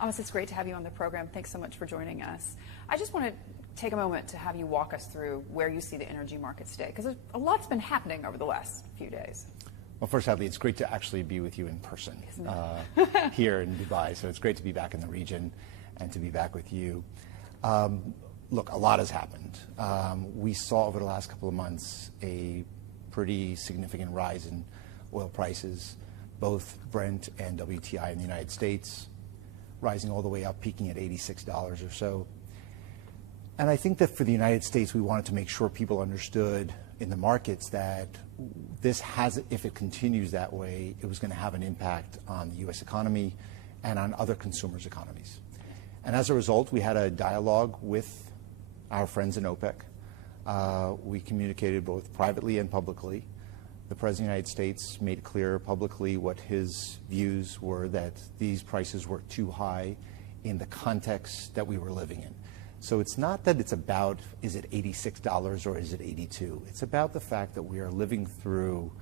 Amos, it's great to have you on the program. Thanks so much for joining us. I just want to take a moment to have you walk us through where you see the energy markets today, because a lot's been happening over the last few days. Well, first, Hadley, it's great to actually be with you in person here in Dubai. So it's great to be back in the region and to be back with you. Look, a lot has happened. We saw over the last couple of months a pretty significant rise in oil prices, both Brent and WTI in the United States, rising all the way up, peaking at $86 or so. And I think that for the United States, we wanted to make sure people understood in the markets that this has, if it continues that way, it was going to have an impact on the U.S. economy and on other consumers' economies. And as a result, we had a dialogue with our friends in OPEC. We communicated both privately and publicly. The President of the United States made clear publicly what his views were, that these prices were too high in the context that we were living in. So it's not that it's about, is it $86 or is it $82? It's about the fact that we are living through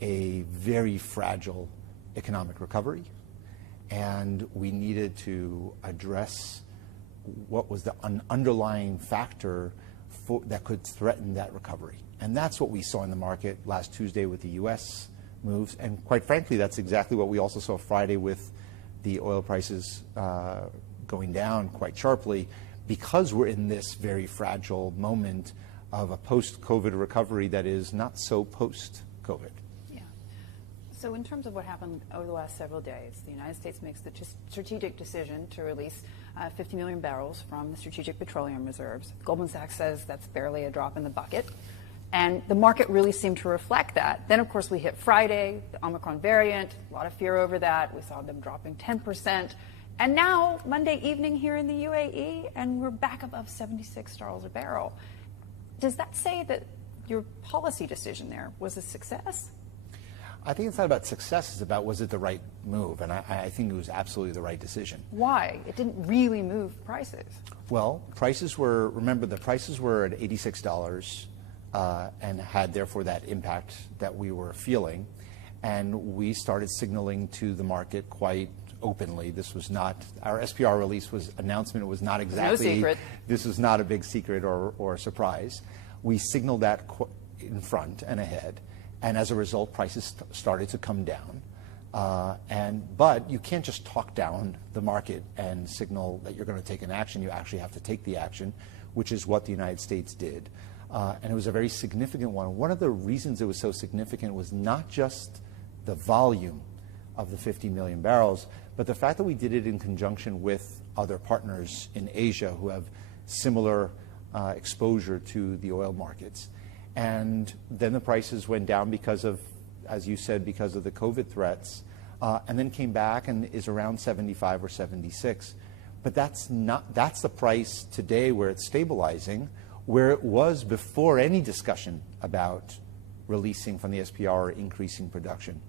a very fragile economic recovery, and we needed to address what was the underlying factor that could threaten that recovery. And that's what we saw in the market last Tuesday with the U.S. moves, and quite frankly, that's exactly what we also saw Friday with the oil prices going down quite sharply, because we're in this very fragile moment of a post-COVID recovery that is not so post-COVID. Yeah. So in terms of what happened over the last several days, the United States makes the strategic decision to release 50 million barrels from the strategic petroleum reserves. Goldman Sachs says that's barely a drop in the bucket. And the market really seemed to reflect that. Then, of course, we hit Friday, the Omicron variant, a lot of fear over that. We saw them dropping 10%. And now, Monday evening here in the UAE, and we're back above $76 a barrel. Does that say that your policy decision there was a success? I think it's not about success, it's about was it the right move, and I think it was absolutely the right decision. Why? It didn't really move prices. Well, prices were, remember, the prices were at $86 and had therefore that impact that we were feeling, and we started signaling to the market quite openly. This was not, our SPR release announcement was not exactly, no secret. This was not a big secret or a surprise. We signaled that in front and ahead, and as a result, prices started to come down. But you can't just talk down the market and signal that you're going to take an action. You actually have to take the action, which is what the United States did. And it was a very significant one. One of the reasons it was so significant was not just the volume of the 50 million barrels, but the fact that we did it in conjunction with other partners in Asia who have similar exposure to the oil markets. And then the prices went down because of, as you said, because of the COVID threats, and then came back and is around 75 or 76. But that's the price today where it's stabilizing, where it was before any discussion about releasing from the SPR or increasing production.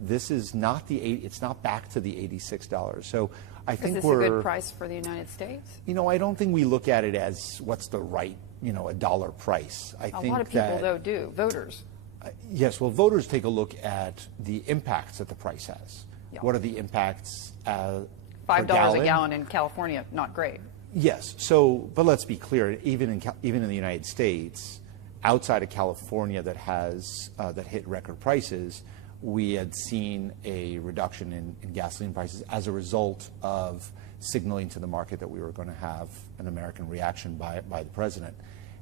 This is not it's not back to the $86. So I think is this a good price for the United States? You know, I don't think we look at it as what's the right, a dollar price. I think a lot of people, though, do. Voters. Yes, well, voters take a look at the impacts that the price has. Yeah. What are the impacts? $5 a gallon in California, not great. Yes. So, but let's be clear. Even in the United States, outside of California, that hit record prices, we had seen a reduction in gasoline prices as a result of signaling to the market that we were going to have an American reaction by the president.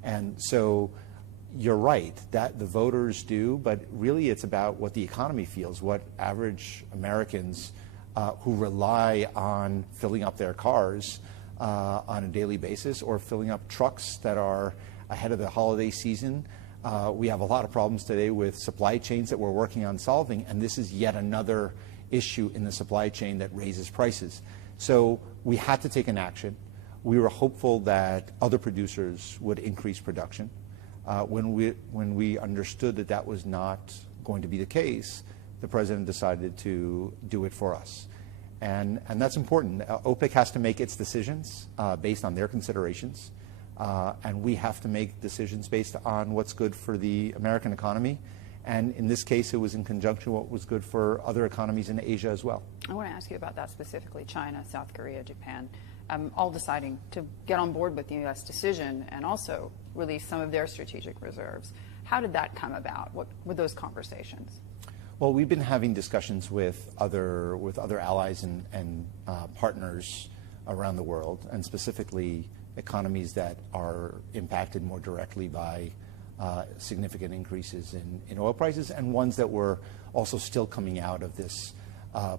And so you're right that the voters do, but really it's about what the economy feels, what average Americans who rely on filling up their cars on a daily basis or filling up trucks that are ahead of the holiday season. We have a lot of problems today with supply chains that we're working on solving, and this is yet another issue in the supply chain that raises prices. So we had to take an action. We were hopeful that other producers would increase production. When we understood that that was not going to be the case, the president decided to do it for us. And that's important. OPEC has to make its decisions based on their considerations. And we have to make decisions based on what's good for the American economy And in this case, it was in conjunction with what was good for other economies in Asia as well. I want to ask you about that specifically. China, South Korea, Japan, all deciding to get on board with the U.S. decision and also release some of their strategic reserves. How did that come about? What were those conversations? Well, we've been having discussions with other allies and partners around the world, and specifically economies that are impacted more directly by significant increases in oil prices, and ones that were also still coming out of this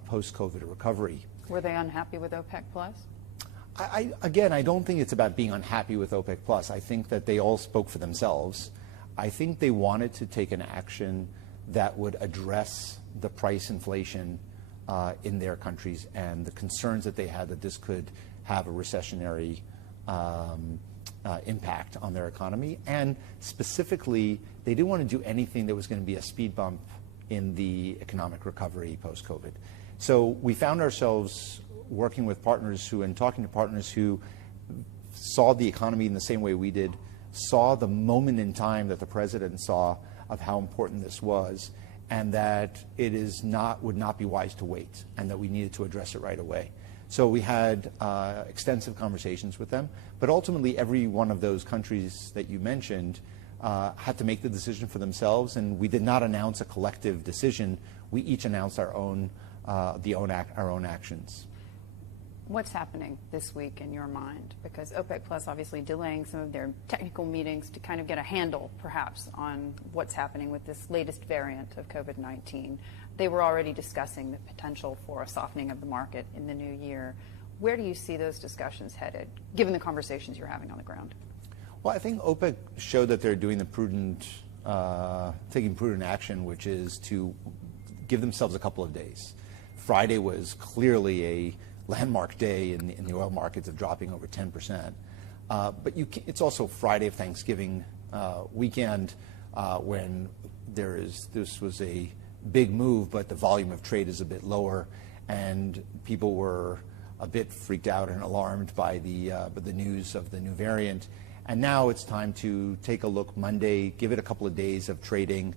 post-COVID recovery. Were they unhappy with OPEC Plus? Again, I don't think it's about being unhappy with OPEC Plus. I think that they all spoke for themselves. I think they wanted to take an action that would address the price inflation in their countries and the concerns that they had that this could have a recessionary impact on their economy. And specifically, they didn't want to do anything that was going to be a speed bump in the economic recovery post-COVID. So we found ourselves working with partners and talking to partners who saw the economy in the same way we did, saw the moment in time that the president saw of how important this was, and that would not be wise to wait, and that we needed to address it right away. So we had extensive conversations with them, but ultimately every one of those countries that you mentioned had to make the decision for themselves, and we did not announce a collective decision. We each announced our own actions. What's happening this week in your mind? Because OPEC Plus obviously delaying some of their technical meetings to kind of get a handle, perhaps, on what's happening with this latest variant of COVID-19. They were already discussing the potential for a softening of the market in the new year. Where do you see those discussions headed, given the conversations you're having on the ground? Well, I think OPEC showed that they're doing taking prudent action, which is to give themselves a couple of days. Friday was clearly a landmark day in the oil markets of dropping over 10%. But it's also Friday of Thanksgiving weekend when this was a big move, but the volume of trade is a bit lower, and people were a bit freaked out and alarmed by the news of the new variant. And now it's time to take a look Monday, give it a couple of days of trading,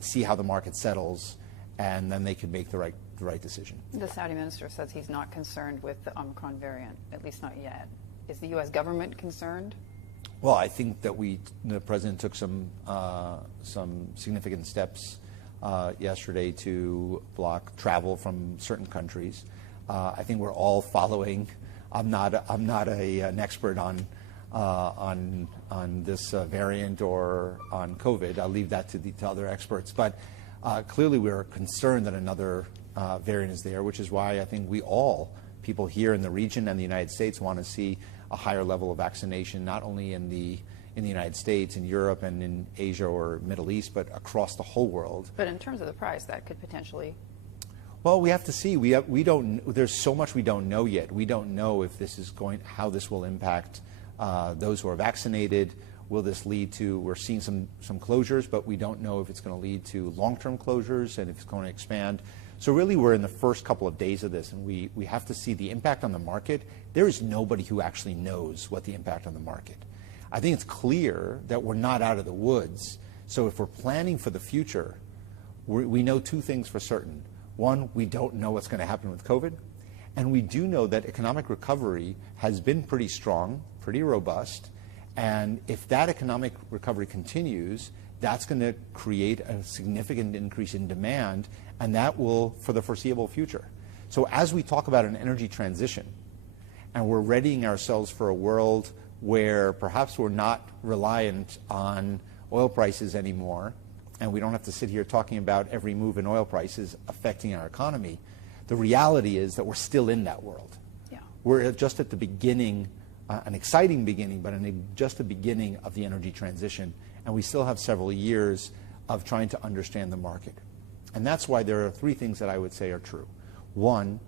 see how the market settles, and then they can make the right decision. The Saudi minister says he's not concerned with the Omicron variant, at least not yet. Is the U.S. government concerned? Well, I think that the president took some significant steps yesterday to block travel from certain countries. I think we're all following. I'm not an expert on this variant or on COVID. I'll leave that to other experts. But clearly, we're concerned that another variant is there, which is why I think people here in the region and the United States, want to see a higher level of vaccination, not only in the United States, in Europe, and in Asia or Middle East, but across the whole world. But in terms of the price, that could potentially... Well, we have to see. We don't. There's so much we don't know yet. We don't know if how this will impact those who are vaccinated. Will this lead to? We're seeing some closures, but we don't know if it's going to lead to long-term closures and if it's going to expand. So really, we're in the first couple of days of this, and we have to see the impact on the market. There is nobody who actually knows what the impact on the market. I think it's clear that we're not out of the woods. So if we're planning for the future, we know two things for certain. One, we don't know what's going to happen with COVID, and we do know that economic recovery has been pretty strong, pretty robust, and if that economic recovery continues, that's going to create a significant increase in demand, and that will for the foreseeable future. So as we talk about an energy transition, and we're readying ourselves for a world where perhaps we're not reliant on oil prices anymore, and we don't have to sit here talking about every move in oil prices affecting our economy, the reality is that we're still in that world. Yeah. We're just at the beginning, an exciting beginning, but just the beginning of the energy transition, and we still have several years of trying to understand the market. And that's why there are three things that I would say are true. One,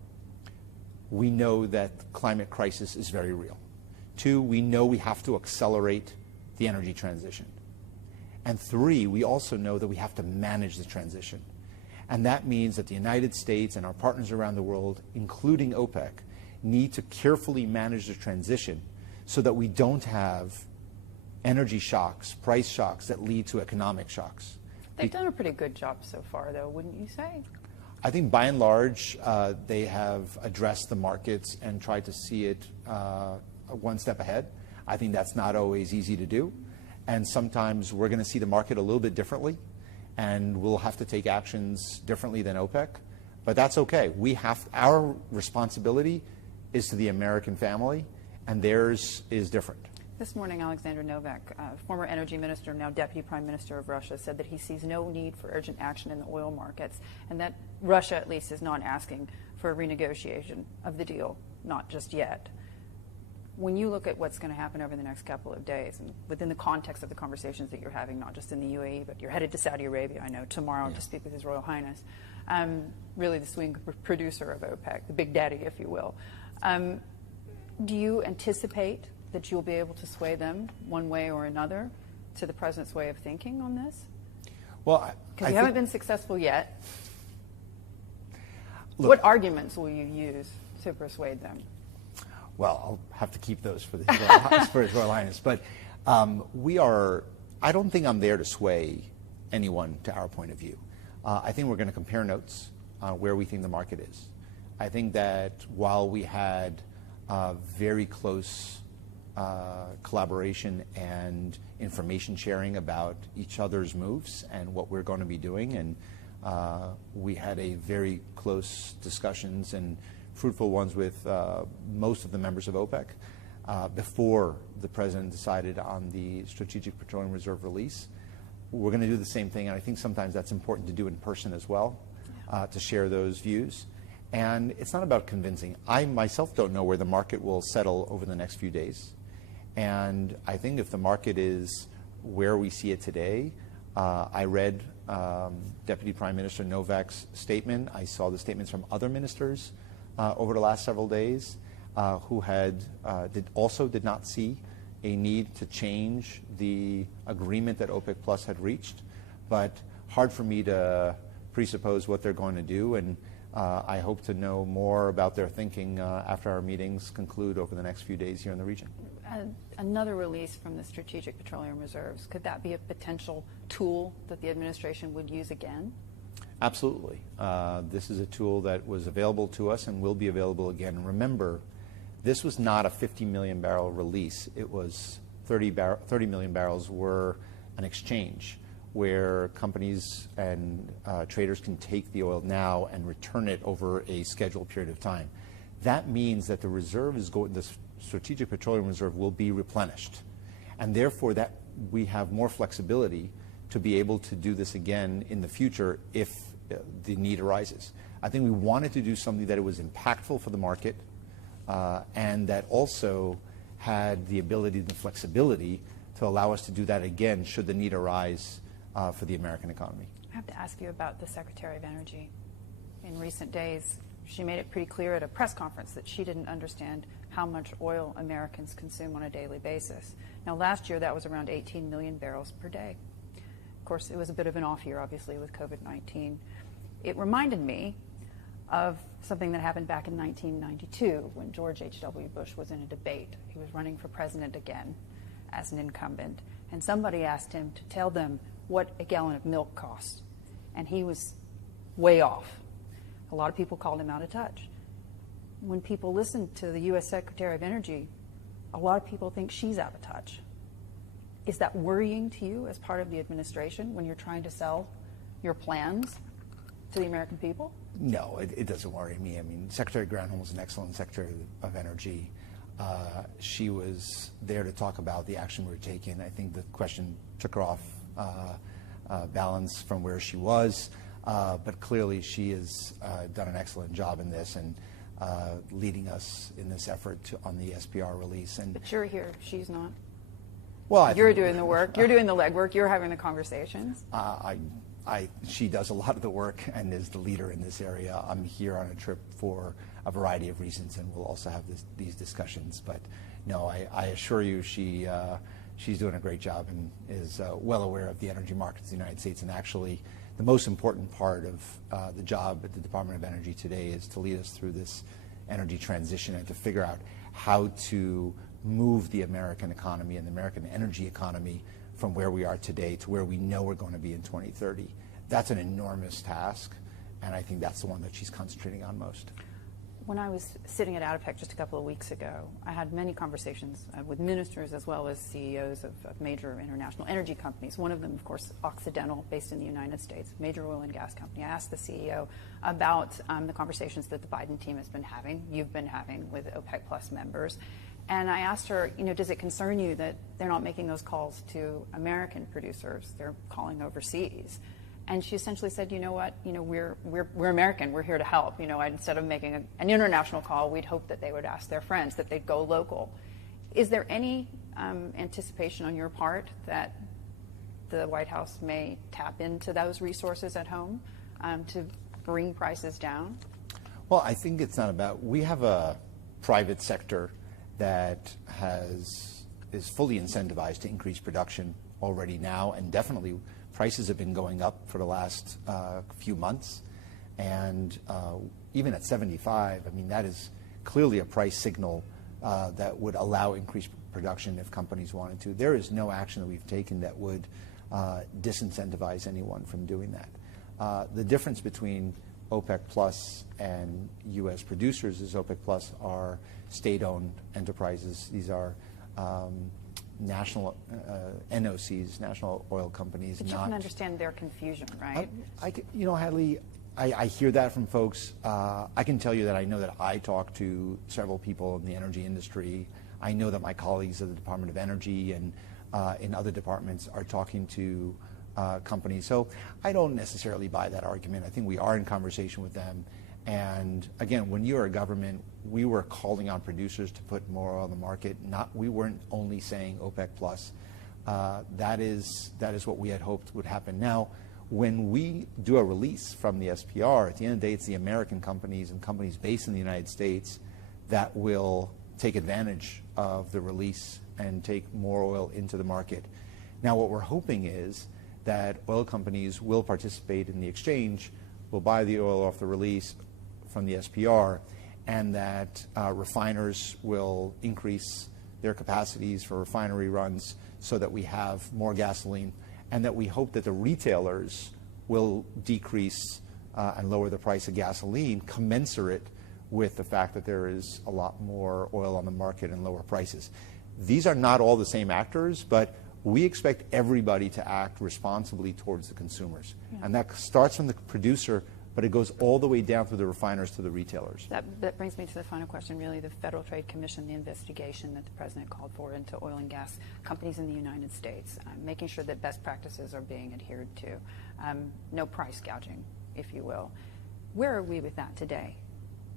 we know that the climate crisis is very real. Two, we know we have to accelerate the energy transition. And three, we also know that we have to manage the transition. And that means that the United States and our partners around the world, including OPEC, need to carefully manage the transition so that we don't have energy shocks, price shocks that lead to economic shocks. They've done a pretty good job so far, though, wouldn't you say? I think by and large, they have addressed the markets and tried to see it one step ahead. I think that's not always easy to do. And sometimes we're going to see the market a little bit differently, and we'll have to take actions differently than OPEC. But that's okay. Our responsibility is to the American family, and theirs is different. This morning, Alexander Novak, former energy minister, now deputy prime minister of Russia, said that he sees no need for urgent action in the oil markets, and that Russia, at least, is not asking for a renegotiation of the deal, not just yet. When you look at what's going to happen over the next couple of days, and within the context of the conversations that you're having, not just in the UAE, but you're headed to Saudi Arabia, I know, tomorrow to speak with His Royal Highness, really the swing producer of OPEC, the big daddy, if you will. Do you anticipate that you'll be able to sway them one way or another to the president's way of thinking on this? Well, because you haven't been successful yet. Look, what arguments will you use to persuade them? Well, I'll have to keep those for His Royal Highness. But I don't think I'm there to sway anyone to our point of view. I think we're going to compare notes on where we think the market is. I think that while we had very close collaboration and information sharing about each other's moves and what we're going to be doing, and we had a very close discussions and fruitful ones with most of the members of OPEC before the president decided on the Strategic Petroleum Reserve release. We're going to do the same thing, and I think sometimes that's important to do in person as well, to share those views. And it's not about convincing. I myself don't know where the market will settle over the next few days. And I think if the market is where we see it today, I read Deputy Prime Minister Novak's statement. I saw the statements from other ministers over the last several days who did not see a need to change the agreement that OPEC Plus had reached. But hard for me to presuppose what they're going to do, and I hope to know more about their thinking after our meetings conclude over the next few days here in the region. Another release from the Strategic Petroleum Reserves, could that be a potential tool that the administration would use again? Absolutely. This is a tool that was available to us and will be available again. And remember, this was not a 50 million barrel release. It was 30 million barrels were an exchange where companies and traders can take the oil now and return it over a scheduled period of time. That means that the reserve the Strategic Petroleum Reserve will be replenished. And therefore that we have more flexibility to be able to do this again in the future if the need arises. I think we wanted to do something that it was impactful for the market and that also had the ability and the flexibility to allow us to do that again should the need arise for the American economy. I have to ask you about the Secretary of Energy. In recent days, she made it pretty clear at a press conference that she didn't understand how much oil Americans consume on a daily basis. Now, last year, that was around 18 million barrels per day. Of course, it was a bit of an off year, obviously, with COVID-19. It reminded me of something that happened back in 1992 when George H.W. Bush was in a debate. He was running for president again as an incumbent, and somebody asked him to tell them what a gallon of milk cost, and he was way off. A lot of people called him out of touch. When people listen to the U.S. Secretary of Energy, a lot of people think she's out of touch. Is that worrying to you as part of the administration when you're trying to sell your plans to the American people? No, it doesn't worry me. I mean, Secretary Granholm was an excellent Secretary of Energy. She was there to talk about the action we were taking. I think the question took her off balance from where she was, but clearly she has done an excellent job in this and leading us in this effort on the SPR release. But you're here, she's not. Well, you're doing the work, you're doing the legwork, you're having the conversations. She does a lot of the work and is the leader in this area. I'm here on a trip for a variety of reasons, and we'll also have these discussions. But no, I assure you she's doing a great job and is well aware of the energy markets in the United States. And actually, the most important part of the job at the Department of Energy today is to lead us through this energy transition and to figure out how to move the American economy and the American energy economy from where we are today to where we know we're going to be in 2030. That's an enormous task, and I think that's the one that she's concentrating on most. When I was sitting at OPEC just a couple of weeks ago, I had many conversations with ministers as well as CEOs of major international energy companies. One of them, of course, Occidental, based in the United States, major oil and gas company. I asked the CEO about the conversations that the Biden team has been having, you've been having with OPEC Plus members. And I asked her, does it concern you that they're not making those calls to American producers? They're calling overseas. And she essentially said, you know what, we're American, we're here to help. Instead of making an international call, we'd hope that they would ask their friends, that they'd go local. Is there any anticipation on your part that the White House may tap into those resources at home to bring prices down? Well, I think it's not about, we have a private sector that is fully incentivized to increase production already now, and definitely prices have been going up for the last few months, and even at 75, I mean, that is clearly a price signal that would allow increased production if companies wanted to. There is no action that we've taken that would disincentivize anyone from doing that. The difference between OPEC Plus and U.S. producers is OPEC Plus are state-owned enterprises. These are national NOCs, national oil companies. But you can understand their confusion, right? Hadley, I hear that from folks. I can tell you that I know that I talk to several people in the energy industry. I know that my colleagues at the Department of Energy and in other departments are talking to companies. So I don't necessarily buy that argument. I think we are in conversation with them. And again, when you're a government, we were calling on producers to put more oil on the market. We weren't only saying OPEC plus. That is what we had hoped would happen. Now, when we do a release from the SPR, at the end of the day, it's the American companies and companies based in the United States that will take advantage of the release and take more oil into the market. Now, what we're hoping is that oil companies will participate in the exchange, will buy the oil off the release from the SPR, and that refiners will increase their capacities for refinery runs so that we have more gasoline, and that we hope that the retailers will decrease and lower the price of gasoline commensurate with the fact that there is a lot more oil on the market and lower prices. These are not all the same actors, but we expect everybody to act responsibly towards the consumers. Yeah. And that starts from the producer, but it goes all the way down through the refiners to the retailers. That brings me to the final question, really. The Federal Trade Commission, the investigation that the President called for into oil and gas companies in the United States, making sure that best practices are being adhered to. No price gouging, if you will. Where are we with that today?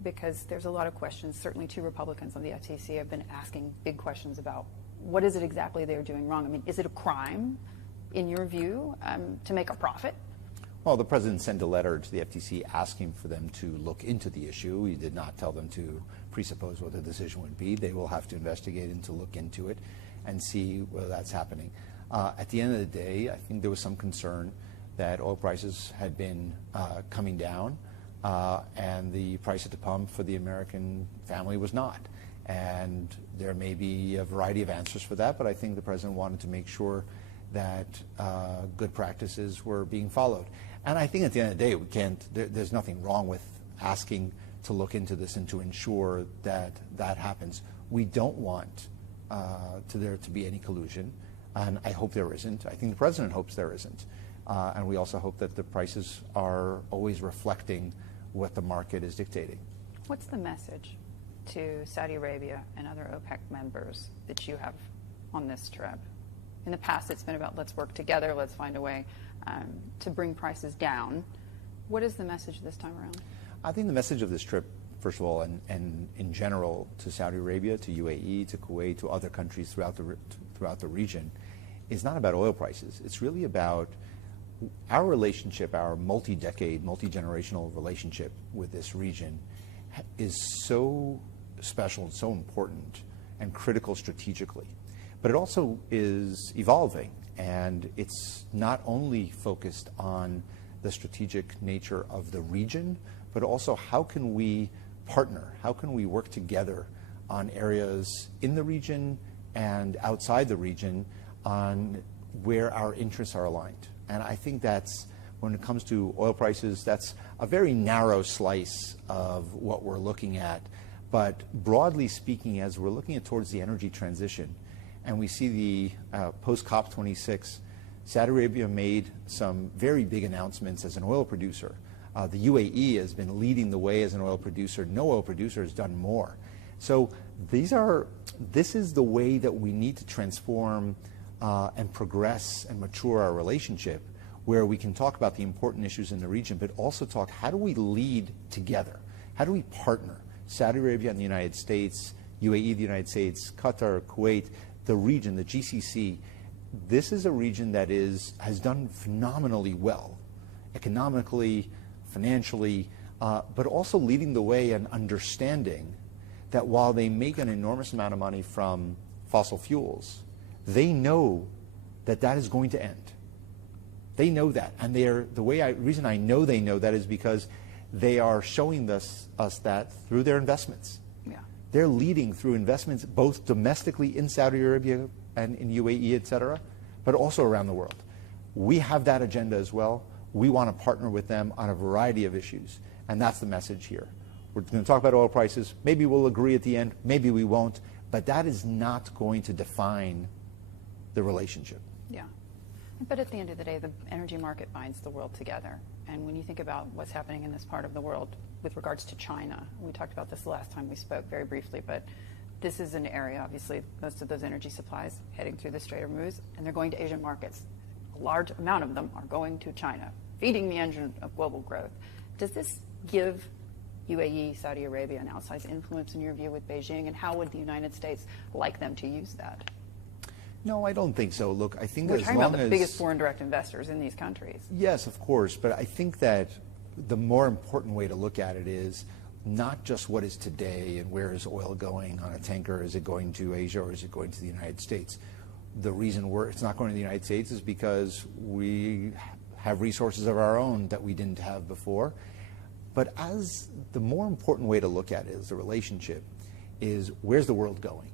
Because there's a lot of questions. Certainly 2 Republicans on the FTC have been asking big questions about what is it exactly they're doing wrong. I mean, is it a crime, in your view, to make a profit? Well, the President sent a letter to the FTC asking for them to look into the issue. He did not tell them to presuppose what the decision would be. They will have to investigate and to look into it and see whether that's happening. At the end of the day, I think there was some concern that oil prices had been coming down and the price at the pump for the American family was not. And there may be a variety of answers for that, but I think the President wanted to make sure that good practices were being followed. And I think at the end of the day, there's nothing wrong with asking to look into this and to ensure that that happens. We don't want there to be any collusion, and I hope there isn't. I think the President hopes there isn't. And we also hope that the prices are always reflecting what the market is dictating. What's the message to Saudi Arabia and other OPEC members that you have on this trip? In the past, it's been about let's work together, let's find a way to bring prices down. What is the message this time around? I think the message of this trip, first of all, and in general to Saudi Arabia, to UAE, to Kuwait, to other countries throughout the region, is not about oil prices. It's really about our relationship, our multi-decade, multi-generational relationship with this region is so special and so important and critical strategically. But it also is evolving, and it's not only focused on the strategic nature of the region, but also how can we partner, how can we work together on areas in the region and outside the region on where our interests are aligned. And I think that's, when it comes to oil prices, that's a very narrow slice of what we're looking at. But broadly speaking, as we're looking at towards the energy transition, and we see the post-COP26, Saudi Arabia made some very big announcements as an oil producer. The UAE has been leading the way as an oil producer. No oil producer has done more. So this is the way that we need to transform and progress and mature our relationship, where we can talk about the important issues in the region, but also talk, how do we lead together? How do we partner? Saudi Arabia and the United States, UAE, the United States, Qatar, Kuwait, the region, the GCC. This is a region that has done phenomenally well, economically, financially, but also leading the way and understanding that while they make an enormous amount of money from fossil fuels, they know that that is going to end. They know that, and the reason I know they know that is because they are showing us that through their investments. Yeah. They're leading through investments both domestically in Saudi Arabia and in UAE, et cetera, but also around the world. We have that agenda as well. We want to partner with them on a variety of issues, and that's the message here. We're going to talk about oil prices. Maybe we'll agree at the end, maybe we won't, but that is not going to define the relationship. Yeah. But at the end of the day, the energy market binds the world together. And when you think about what's happening in this part of the world with regards to China, we talked about this the last time we spoke very briefly, but this is an area, obviously, most of those energy supplies heading through the Strait of Hormuz, and they're going to Asian markets. A large amount of them are going to China, feeding the engine of global growth. Does this give UAE, Saudi Arabia, an outsized influence in your view with Beijing, and how would the United States like them to use that? No, I don't think so. Look, I think we're that talking about the biggest foreign direct investors in these countries. Yes, of course, but I think that the more important way to look at it is not just what is today and where is oil going on a tanker. Is it going to Asia or is it going to the United States? The reason it's not going to the United States is because we have resources of our own that we didn't have before. But as the more important way to look at it is the relationship is, where's the world going?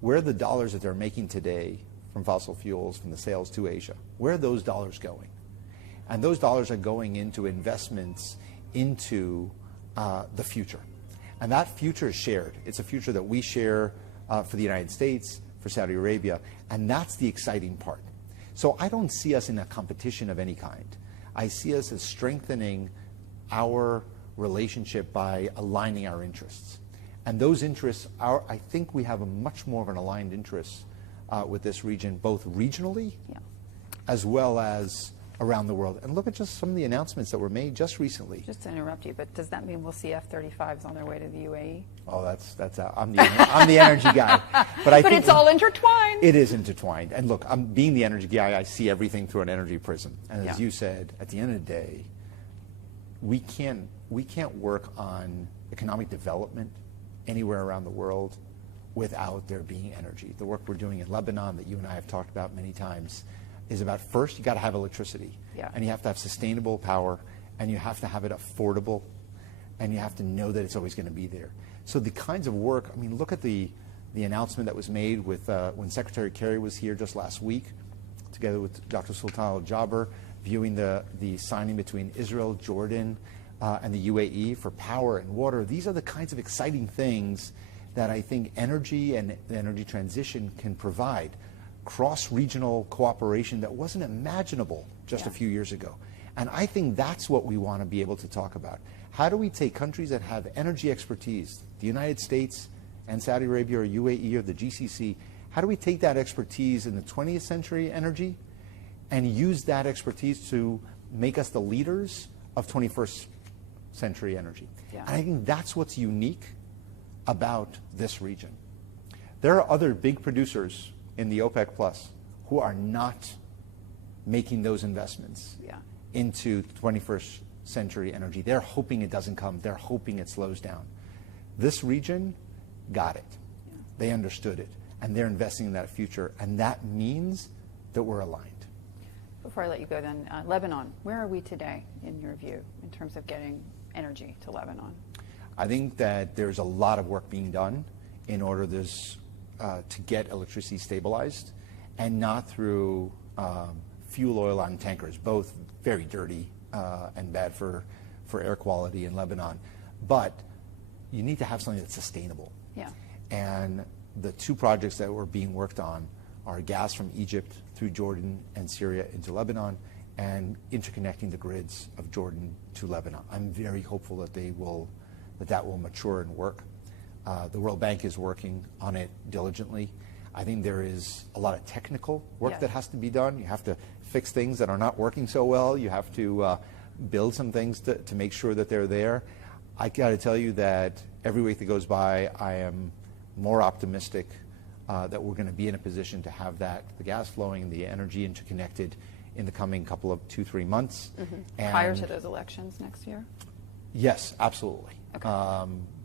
Where are the dollars that they're making today from fossil fuels, from the sales to Asia? Where are those dollars going? And those dollars are going into investments into the future. And that future is shared. It's a future that we share for the United States, for Saudi Arabia, and that's the exciting part. So I don't see us in a competition of any kind. I see us as strengthening our relationship by aligning our interests. And those interests I think we have a much more of an aligned interest with this region, both regionally as well as around the world. And look at just some of the announcements that were made just recently. Just to interrupt you, but does that mean we'll see F-35s on their way to the UAE? Oh, that's I'm the energy guy. But I think it's all intertwined. It is intertwined. And look, being the energy guy, I see everything through an energy prism. And as you said, at the end of the day, we can't work on economic development anywhere around the world without there being energy. The work we're doing in Lebanon that you and I have talked about many times is about, first, you got to have electricity. And you have to have sustainable power, and you have to have it affordable, and you have to know that it's always going to be there. So the kinds of work, I mean, look at the announcement that was made with when Secretary Kerry was here just last week, together with Dr. Sultan Al-Jaber, viewing the signing between Israel, Jordan, and the UAE for power and water. These are the kinds of exciting things that I think energy and the energy transition can provide. Cross-regional cooperation that wasn't imaginable just a few years ago. And I think that's what we want to be able to talk about. How do we take countries that have energy expertise, the United States and Saudi Arabia or UAE or the GCC, how do we take that expertise in the 20th century energy and use that expertise to make us the leaders of 21st century energy? And I think that's what's unique about this region. There are other big producers in the OPEC Plus who are not making those investments into 21st century energy. They're hoping it doesn't come. They're hoping it slows down. This region got it. They understood it. And they're investing in that future. And that means that we're aligned. Before I let you go then, Lebanon, where are we today in your view in terms of getting energy to Lebanon? I think that there's a lot of work being done in order to get electricity stabilized. and not through fuel oil on tankers, both very dirty and bad for air quality in Lebanon. But you need to have something that's sustainable. Yeah. And the two projects that were being worked on are gas from Egypt through Jordan and Syria into Lebanon, and interconnecting the grids of Jordan to Lebanon. I'm very hopeful that that will mature and work. The World Bank is working on it diligently. I think there is a lot of technical work that has to be done. You have to fix things that are not working so well. You have to build some things to make sure that they're there. I got to tell you that every week that goes by, I am more optimistic that we're going to be in a position to have the gas flowing, the energy interconnected in the coming couple of 2-3 months. And prior to those elections next year? Yes, absolutely. Okay.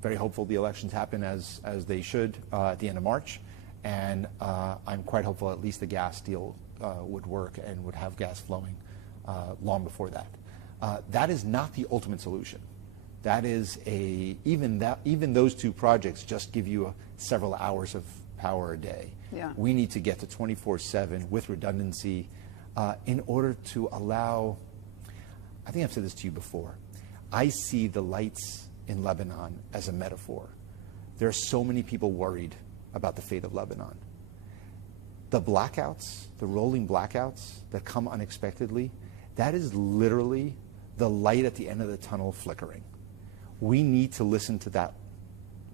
Very hopeful the elections happen as they should at the end of March, and I'm quite hopeful at least the gas deal would work and would have gas flowing long before that. That is not the ultimate solution. That is even those two projects just give you several hours of power a day. Yeah. We need to get to 24/7 with redundancy in order to allow, I think I've said this to you before, I see the lights in Lebanon as a metaphor. There are so many people worried about the fate of Lebanon. The blackouts, the rolling blackouts that come unexpectedly, that is literally the light at the end of the tunnel flickering. We need to listen to that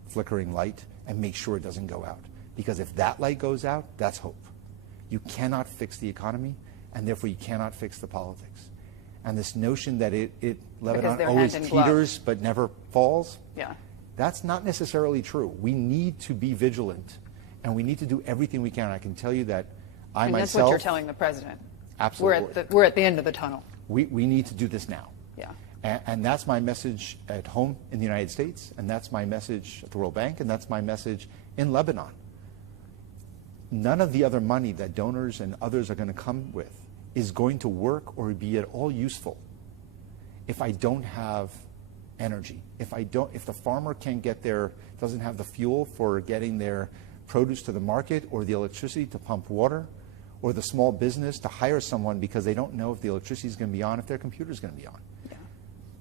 flickering light and make sure it doesn't go out. Because if that light goes out, that's hope. You cannot fix the economy, and therefore you cannot fix the politics. And this notion that Lebanon always teeters but never falls, that's not necessarily true. We need to be vigilant, and we need to do everything we can. I can tell you that I myself... that's what you're telling the president. Absolutely. We're at the end of the tunnel. We need to do this now. Yeah. And that's my message at home in the United States, and that's my message at the World Bank, and that's my message in Lebanon. None of the other money that donors and others are going to come with is going to work or be at all useful if I don't have energy. If the farmer doesn't have the fuel for getting their produce to the market, or the electricity to pump water, or the small business to hire someone because they don't know if the electricity is going to be on, if their computer is going to be on. Yeah.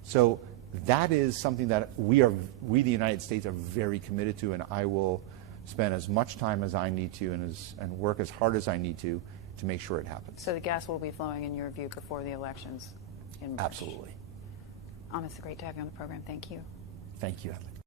So that is something that we, the United States, are very committed to, and I will spend as much time as I need to and work as hard as I need to make sure it happens. So the gas will be flowing, in your view, before the elections in March? Absolutely. Amos, it's great to have you on the program. Thank you. Thank you, Hadley.